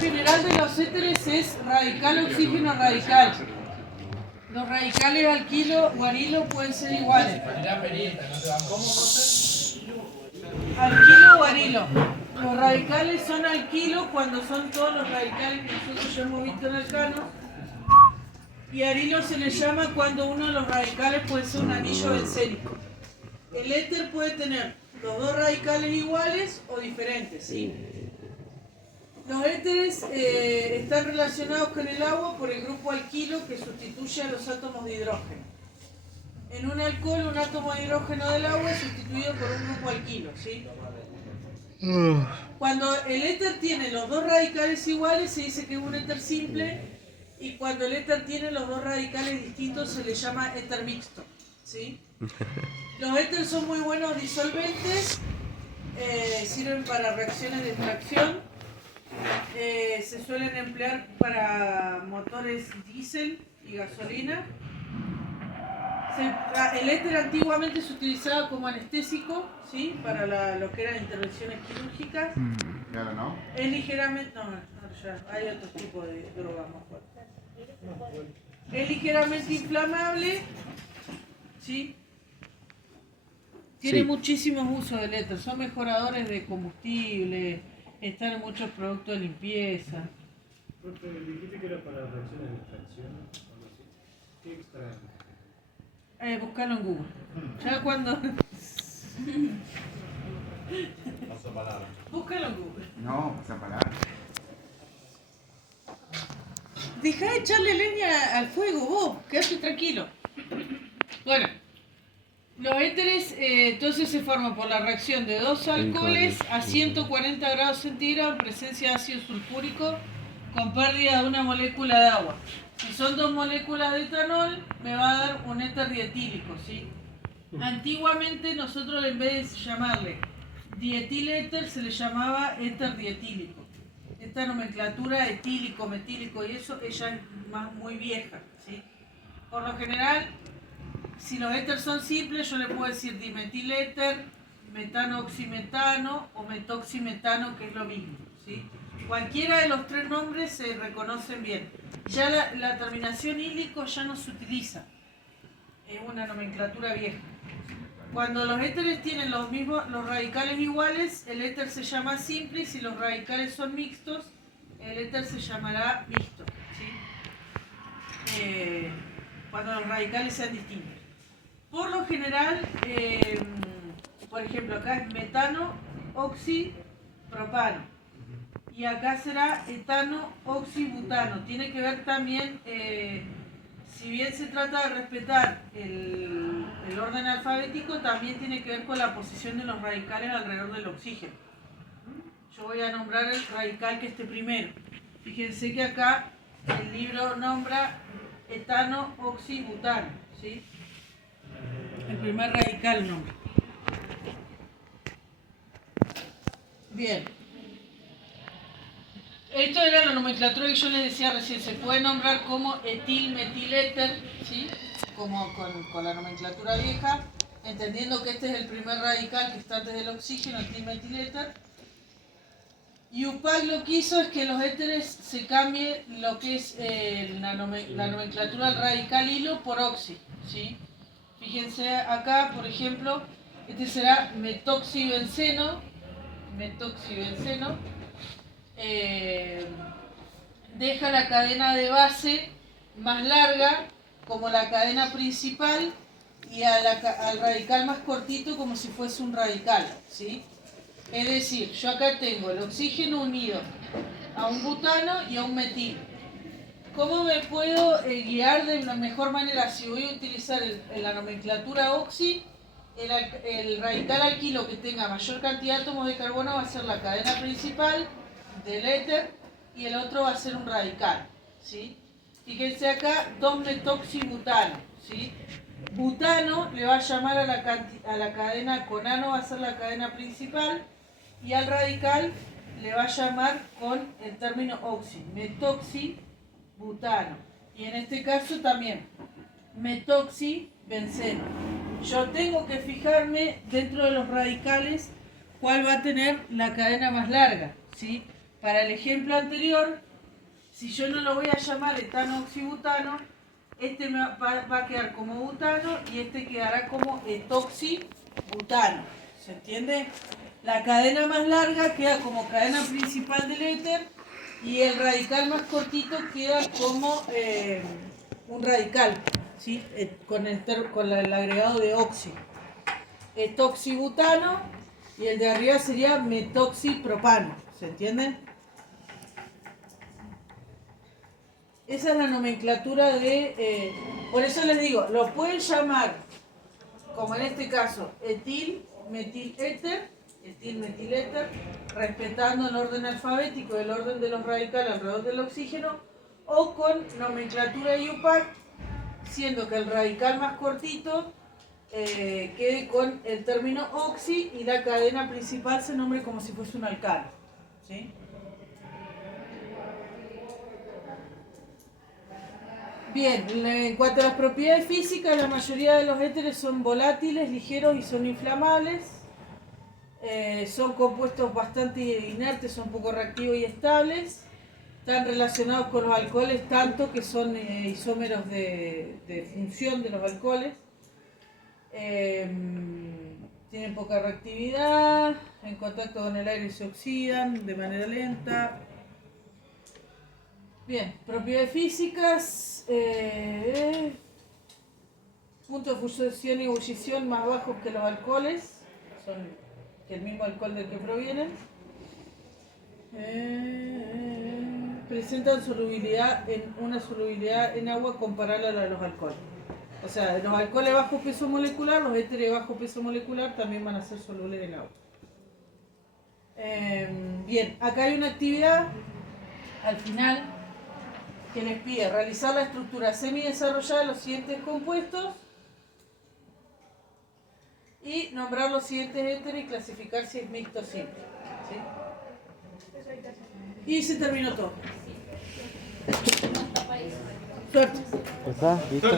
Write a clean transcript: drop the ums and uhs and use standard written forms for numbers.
general de los éteres es radical, oxígeno, radical. Los radicales alquilo o arilo pueden ser iguales. Alquilo o arilo. Los radicales son alquilo cuando son todos los radicales que nosotros ya hemos visto en Arcano. Y arilo se le llama cuando uno de los radicales puede ser un anillo bencénico. El éter puede tener los dos radicales iguales o diferentes, ¿sí? Los éteres están relacionados con el agua por el grupo alquilo que sustituye a los átomos de hidrógeno. En un alcohol, un átomo de hidrógeno del agua es sustituido por un grupo alquilo, ¿sí? Cuando el éter tiene los dos radicales iguales se dice que es un éter simple, y cuando el éter tiene los dos radicales distintos se le llama éter mixto, ¿sí? Los éteres son muy buenos disolventes, sirven para reacciones de extracción, se suelen emplear para motores diésel y gasolina. El éter antiguamente se utilizaba como anestésico, ¿sí? Para lo que eran intervenciones quirúrgicas. ¿Y ahora no? Es ligeramente... No, ya hay otro tipo de drogas más fuertes. Es ligeramente inflamable, ¿sí? Tiene muchísimos usos del éter. Son mejoradores de combustible, están en muchos productos de limpieza. Porque dijiste que era para reacciones de extracción o algo así. ¿Qué extraen? Buscalo en Google. Ya cuando... Paso palabra. Búscalo en Google. No, pasa palabra. Dejá de echarle leña al fuego vos, quédate tranquilo. Bueno, los éteres entonces se forman por la reacción de dos alcoholes a 140 grados centígrados en presencia de ácido sulfúrico con pérdida de una molécula de agua. Si son dos moléculas de etanol, me va a dar un éter dietílico, ¿sí? Antiguamente nosotros en vez de llamarle dietiléter se le llamaba éter dietílico. Esta nomenclatura etílico, metílico y eso, ella es muy vieja, ¿sí? Por lo general, si los éteres son simples, yo le puedo decir dimetiléter, metano-oximetano o metoximetano, que es lo mismo, ¿sí? Cualquiera de los tres nombres se reconocen bien. Ya la terminación ílico ya no se utiliza. Es una nomenclatura vieja. Cuando los éteres tienen los radicales iguales, el éter se llama simple, y si los radicales son mixtos, el éter se llamará mixto, ¿sí? Cuando los radicales sean distintos. Por lo general, por ejemplo, acá es metano, oxi, propano. Y acá será etano, oxi, butano. Tiene que ver también, si bien se trata de respetar el orden alfabético, también tiene que ver con la posición de los radicales alrededor del oxígeno. Yo voy a nombrar el radical que esté primero. Fíjense que acá el libro nombra etano, oxi, butano, ¿sí? El primer radical nombra. Bien. Esto era la nomenclatura que yo les decía recién. Se puede nombrar como etil, metiléter, ¿sí? Como con la nomenclatura vieja, entendiendo que este es el primer radical que está antes del oxígeno, etil, metiléter. Y UPAC lo que hizo es que los éteres se cambie lo que es la nomenclatura del radical hilo por oxi, ¿sí? Fíjense acá, por ejemplo, este será metoxibenceno, deja la cadena de base más larga como la cadena principal y al radical más cortito como si fuese un radical, ¿sí? Es decir, yo acá tengo el oxígeno unido a un butano y a un metil. ¿Cómo me puedo guiar de una mejor manera? Si voy a utilizar la nomenclatura oxi, el radical alquilo que tenga mayor cantidad de átomos de carbono va a ser la cadena principal del éter y el otro va a ser un radical, ¿sí? Fíjense acá, 2-metoxibutano, ¿sí? Butano le va a llamar a la cadena con ano, va a ser la cadena principal, y al radical le va a llamar con el término oxi, metoxibutano. Y en este caso también, metoxibenceno. Yo tengo que fijarme dentro de los radicales cuál va a tener la cadena más larga, ¿sí? para el ejemplo anterior, si yo no lo voy a llamar etano-oxibutano, este va a quedar como butano y este quedará como etoxibutano. ¿Se entiende? La cadena más larga queda como cadena principal del éter y el radical más cortito queda como un radical, ¿sí? Con el agregado de oxi. Etoxibutano y el de arriba sería metoxipropano. ¿Se entiende? Esa es la nomenclatura de... por eso les digo, lo pueden llamar, como en este caso, etil, metil, éter, respetando el orden alfabético, el orden de los radicales alrededor del oxígeno, o con nomenclatura IUPAC, siendo que el radical más cortito quede con el término oxi y la cadena principal se nombre como si fuese un alcano. ¿Sí? Bien, en cuanto a las propiedades físicas, la mayoría de los éteres son volátiles, ligeros y son inflamables. Son compuestos bastante inertes, son poco reactivos y estables. Están relacionados con los alcoholes tanto que son isómeros de función de los alcoholes. Tienen poca reactividad, en contacto con el aire se oxidan de manera lenta. Bien, propiedades físicas, puntos de fusión y ebullición más bajos que los alcoholes, son que el mismo alcohol del que provienen. Presentan una solubilidad en agua comparable a la de los alcoholes. O sea, los alcoholes de bajo peso molecular, los éteres de bajo peso molecular también van a ser solubles en agua. Bien, acá hay una actividad al final que les pide realizar la estructura semidesarrollada de los siguientes compuestos y nombrar los siguientes éteres y clasificar si es mixto o simple. ¿Sí? Y se terminó todo. Suerte. ¿Está? ¿Listo?